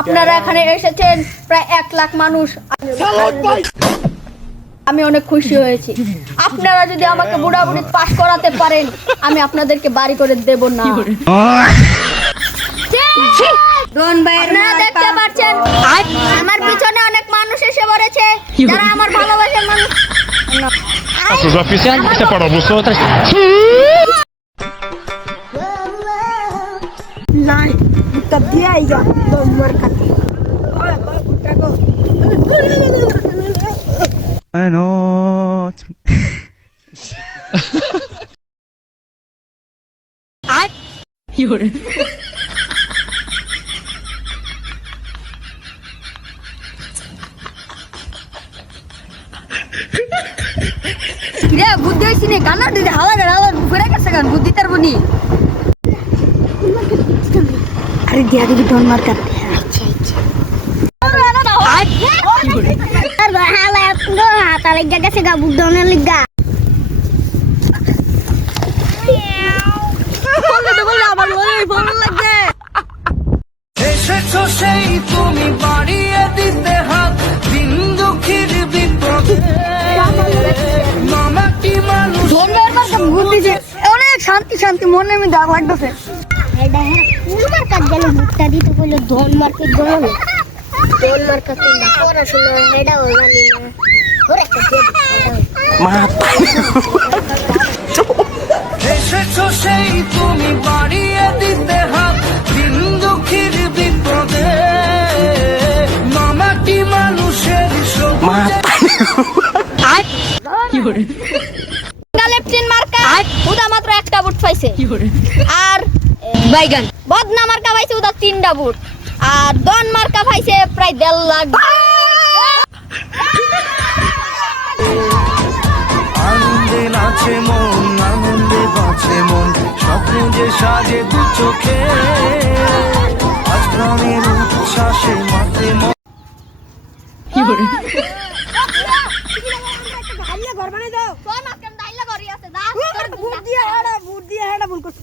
আপনারা এখানে এসেছেন প্রায় 1 লাখ মানুষ। আমি অনেক খুশি হয়েছি। আপনারা যদি আমাকে বুড়াবুড়ি পাস করাতে পারেন, আমি আপনাদেরকে বাড়ি করে দেব না। আপনারা দেখতে পাচ্ছেন আমার পিছনে অনেক মানুষ এসে পড়েছে, যারা আমার ভালোবাসার মানুষ। Os oficiais você parou, você outra. Lai, buta dia ya, don marca. Oye, va buta go. I know. রে বুদ্ধি হইছে নে, গানা দিতে হাওয়া ঘুরে গেছে গান বুদ্ধি তার বনি। अरे दिया दी don marca. Hala go hata liga gase ga budon liga. এসেছো সেই তুমি বাড়িয়ে দিতে হাত দিন দুঃখীর বিপদে মামাটি মানুষ অনেক শান্তি শান্তি মনে আমি দাগ লাগতেছে। এটা হ্যাঁ ফুল মার্কাত গেল বুকটা দিতে বললো ধন মার্কেট গেল ধন মার্কাত না পড়াশোনা হেডা জানি না ওরে এসেছো সেই তুমি বাড়িয়ে দিতে হাত দিন দুঃখীর বিপদে মামাটি মানুষের লেফটেন্ট মার্কা উদা মাত্র 1টা বুট পাইছে, আর বাইগান বদনা মার্কা পাইছে উদা 3টা বুট, আর ডন মার্কা পাইছে প্রায় 1.5 লাখ। আনন্দে নাচে মন আনন্দে বাঁচে মন স্বপ্ন যে সাজে দু চোখে আজ প্রাণের উচ্ছ্বাসে মাঠে ঘর বানাই দাও কোন আজকে দাইলা করি আছে দা বুট দিয়া হেডা বল করছ